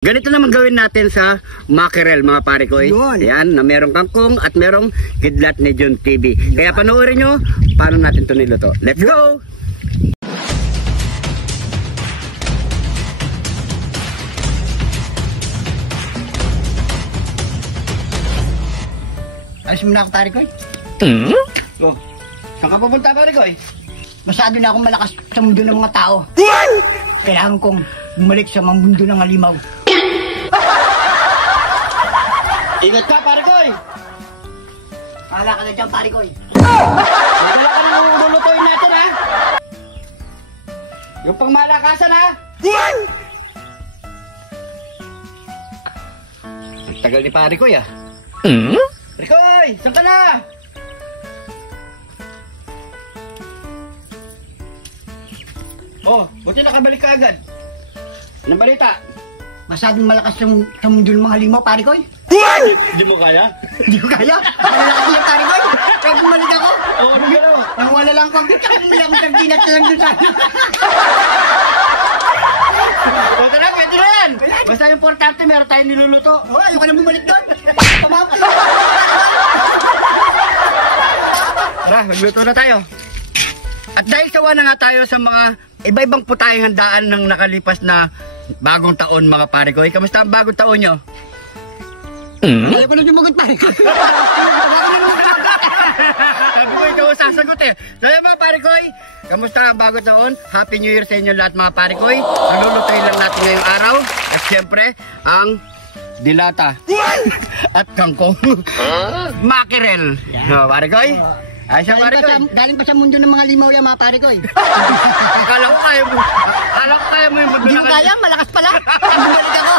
Ganito naman gawin natin sa mackerel mga pare ko. Ayan, na merong kangkong at merong kidlat ni John TV. Kaya panoorin nyo paano natin ito niluto. Let's go! Alis muna ako, pare ko. Oh, saan ka pupunta pare ko? Masyado na akong malakas sa mundo ng mga tao. Kailangan kong bumalik sa mga mundo ng halimaw. Ingat ka pare ko! Pahala ka na dyan, pare ko. Wala ka na nang lulutuin natin ha! Yung pangmalakasan ha! Tagal ni pare ko ya. Pare ko! Saan ka na? Oh, buti nakabalik ka agad. Anong balita? Masyadong malakas sa mundo ng mga halimaw, pare ko. Hindi mo kaya? Hindi ko kaya. Malakas niya, pare ko. Kaya bumalik ako. Oo, ano gano'n? Nangwala lang ako. Hindi ako sardinas na lang doon sana. Basta na, pwede na yan! Basta importante, meron tayong niluluto. Oo, ayoko na bumalik doon. Pamapos. Tara, magluto na tayo. At dahil sawa na nga tayo sa mga iba-ibang putayang handaan ng nakalipas na bagong taon mga pare ko. Kamusta ang bagong taon nyo? Ayoko na sumagot, pare ko. Sabi ko ikaw sasagot eh. So yun mga pare ko, kamusta ang bagong taon? Happy New Year sa inyo lahat mga pare ko. Nalulutuin lang natin ngayong araw. At syempre, ang dilata at kangkong. Mackerel. No, pare ko. Ay siya pare ko. Galing pa sa mundo ng mga limaw yan, mga pare ko. Akala ko kaya mo. Akala ko kaya mo yung mundo Hindi ng ko kaya, malakas pala. Bumalik ako.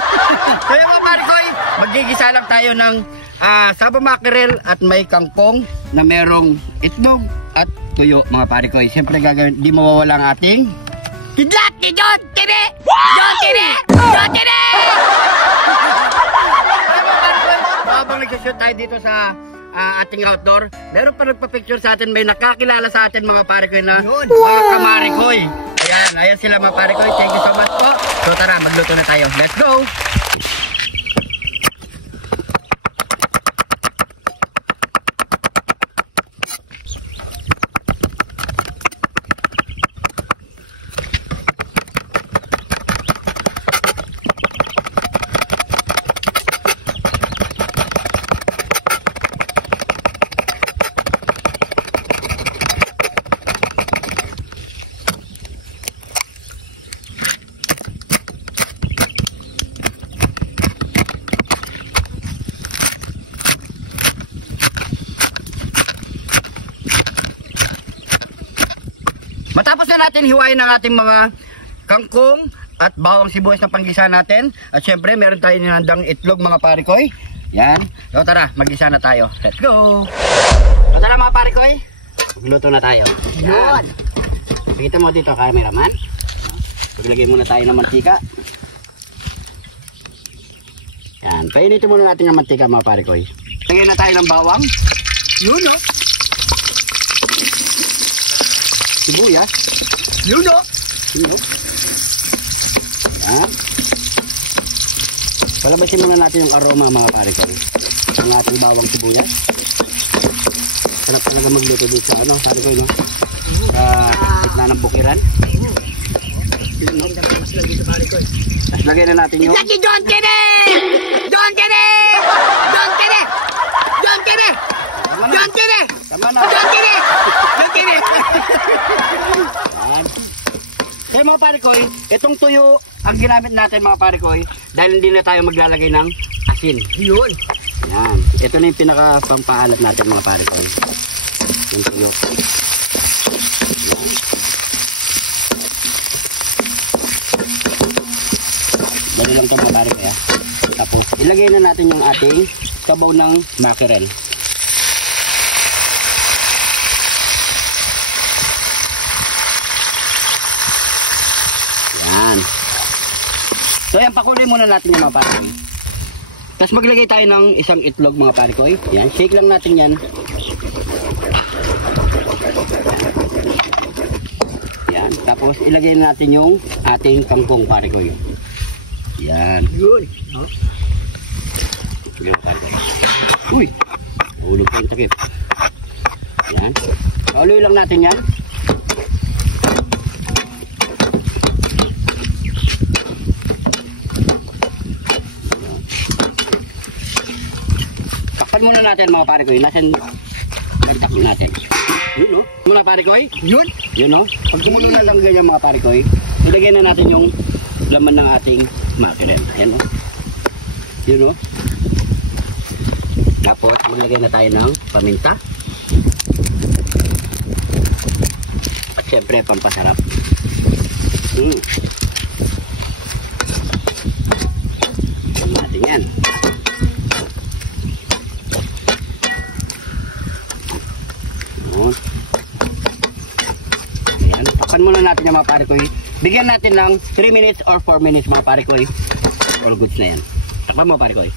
Kaya mga pare ko, magigisa lang tayo ng sabo mackerel at may kangkong na merong itlog at tuyo mga pare ko. Siyempre gagawin, di mawawala ang ating Kidlat ni John TV! John TV! John TV! Kaya mga pare ko, habang nagsashoot tayo dito sa ating outdoor, meron pa nagpa-picture sa atin, may nakakilala sa atin mga pare ko na mga kamarikoy. Ayan sila mga pare ko. Thank you so much po. So tara, magluto na tayo. Let's go! Matapos na natin hiwain ang ating mga kangkong at bawang sibuyas na panggisa natin. At syempre meron tayong handang itlog mga parikoy. Yan. So tara, maggisa na tayo. Let's go! So tara mga parikoy, magluto na tayo. Yan. Pakita mo dito cameraman. Paglagay muna tayo ng mantika. Yan. Painitin muna natin ang mantika mga parikoy. Lagyan na tayo ng bawang. Yun o. Sibuyas. Yun o. Yan. Palabasin muna natin yung aroma mga pare ko. Ang ating bawang sibuyas. Sarap talaga magluto dito sa ano, sabi ko no? Gitna ng bukiran. Tapos lagyan na natin yung John TV! John TV! John TV! John TV! John TV! Tama na. John TV! John TV! Yan. Kaya mga parikoy, itong tuyo ang ginamit natin mga parikoy dahil hindi na tayo maglalagay ng asin. Yun. Yan. Ito na yung pinaka pampaalat natin mga parikoy. Yung tuyo. Yan. Dali lang ito mga parikoy ha. Tapos ilagay na natin yung ating sabaw ng mackerel. Yan. So yan, pakuloy muna natin yung mga parikoy. Tapos maglagay tayo ng isang itlog mga parikoy. Yan, shake lang natin yan. Yan, tapos ilagay natin yung ating kangkong parikoy. Yan. Yun. Oh. Yan, pare-koy. Uy! Ulog pa yung takip. Yan. Pauloy lang natin yan. Takpan muna natin mga pare-koy. Nasaan ang takpan natin? Yun no? Muna pare-koy? Yun. Yun no? Pag kumulo na lang ganyan mga pare-koy, ilagay na natin yung laman ng ating mackerel. Yan no? Yun no? Tapos maglagay na tayo ng paminta. At syempre pampasarap. Tignan natin yan. Ayan. Takpan muna natin yung mga pare-koy. Bigyan natin ng 3 minutes or 4 minutes mga pare-koy. All goods na yan. Takpan mo pare-koy.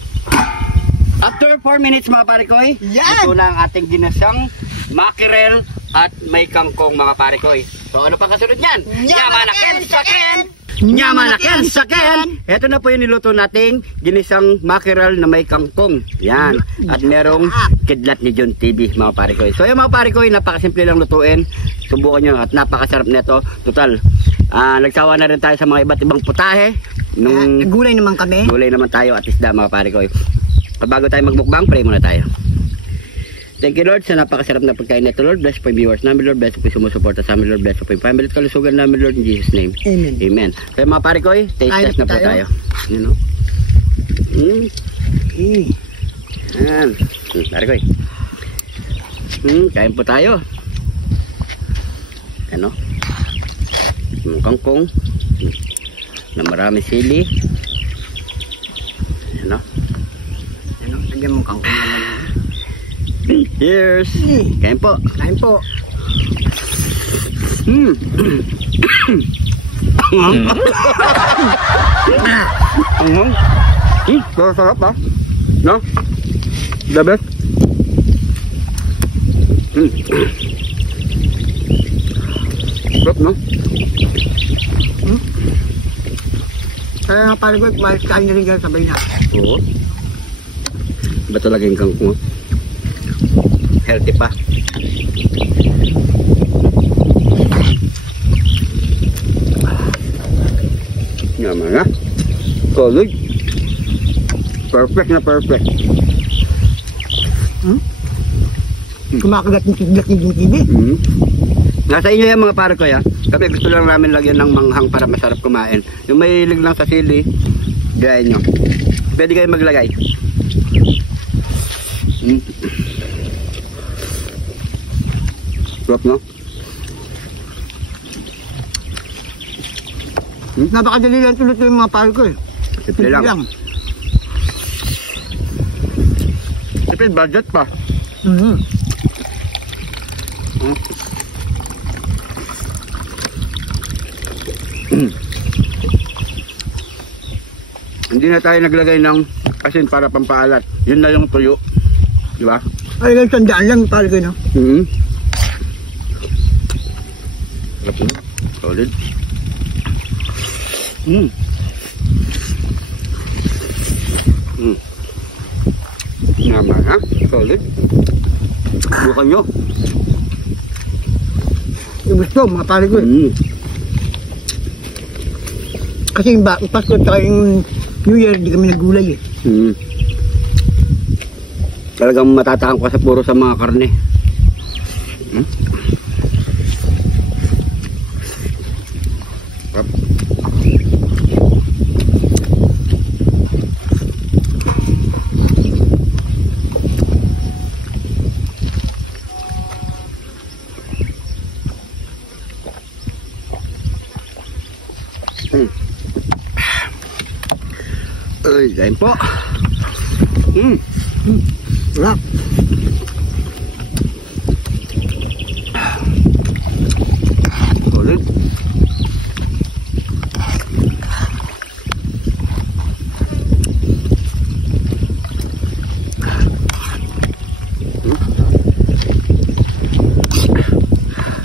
After 4 minutes mga pare-koy, Yan! ito na ang ating ginasang mackerel at may kangkong mga pare-koy. So ano pa kasunod niyan? Yamanaken saken! Yamanaken saken! Ito na po yung niluto nating ginisang mackerel na may kangkong. Yan. At merong kidlat ni John TV mga pare-koy. So yung mga pare-koy, napakasimple lang lutuin. Subukan nyo at napakasarap nito. Total, nagsawa na rin tayo sa mga iba't ibang putahe. Gulay naman kami. Gulay naman tayo at isda mga pare-koy. Bago tayo magmukbang, pray muna tayo. Thank you Lord sa napakasarap na pagkain nito Lord. Bless po yung viewers namin Lord. Bless po yung sumusuporta sa amin Lord. Bless po yung family at kalusugan namin Lord. In Jesus name. Amen. Amen. So mga pare-koy, taste Kain test na po tayo. tayo. You know? Yan. Pare-koy. Kain po tayo. Ano? Yung kangkong. Na marami sili. Ano? Ano? Nandiyan mo kangkong naman. Cheers! Kain po. Kain po. Sarap ha? No? The best? Sarap no? Kaya nga pare ko, kain na rin kayo sabay na. Oo. Iba talaga yung kangkong. Healthy pa. Yaman na. Solid. Perfect na perfect. Kumakagat ng kidlat ni John TV. Nasa inyo yan mga pare ko ya. Kami gusto lang namin lagyan ng manghang para masarap kumain. Yung may hilig lang sa sili, gayahin nyo. Pwede kayo maglagay. Sarap no? Napakadali lang tulot yung mga pare ko eh. Simple lang. Simple budget pa. Hindi na tayo naglagay ng asin para pampaalat. Yun na yung tuyo. Di ba? Ay, lang sandaan lang pare ko no. Sarap na. Solid. Naman ha? Solid. Bukan nyo. Yung gusto, mga pare ko eh. Kasi yung Pasko at yung New Year, di kami nagulay eh. Talagang matatakam ka sa puro sa mga karne. Sarap. Ay, kain po. Sarap. Solid.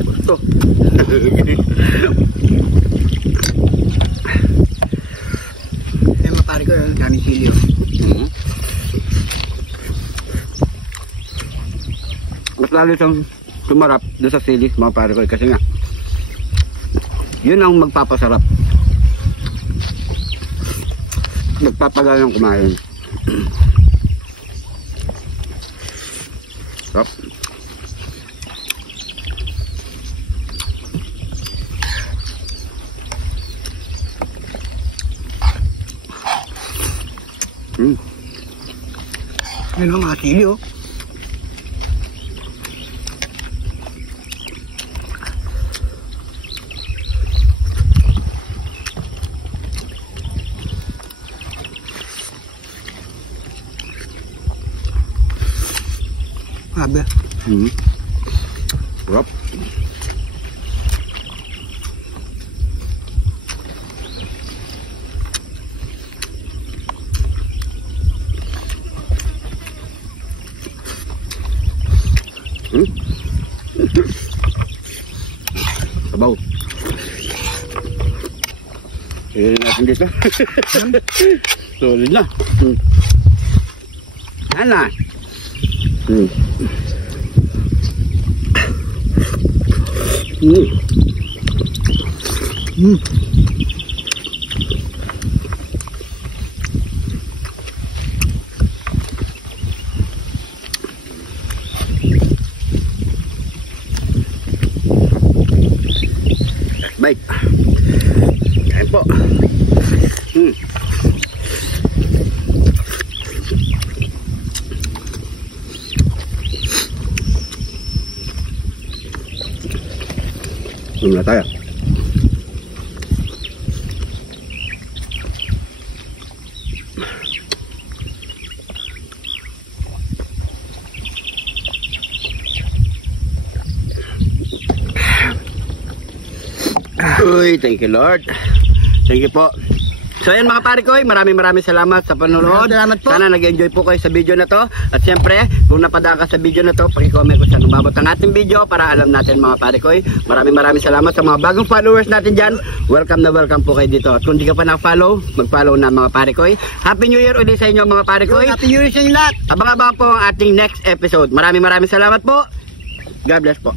Gusto. Yung silyo. Mas lalo siyang sumarap doon sa sili, mga pare ko. Kasi nga, yun ang magpapasarap. Magpapagalang kumain. Sarap. Yun ang mga silyo. Grabe. Sarap. Sabaw. Ilagay natin dito. Solid na. Yan na. Baik. Kain po. Muna tayo. Uy, thank you Lord. Thank you po. So ayan mga pare ko, maraming salamat sa panonood. Salamat po. Sana nag-enjoy po kayo sa video na to. At siyempre, kung napadaan ka sa video na to, paki-comment kung saan umabot ang ating video para alam natin mga pare ko. Maraming salamat sa mga bagong followers natin dyan. Welcome na welcome po kayo dito. At kung di ka pa na-follow, mag-follow na mga pare ko. Happy New Year ulit sa inyo mga pare ko. Happy New Year sa inyo lahat. Abang-abang po ang ating next episode. Maraming salamat po. God bless po.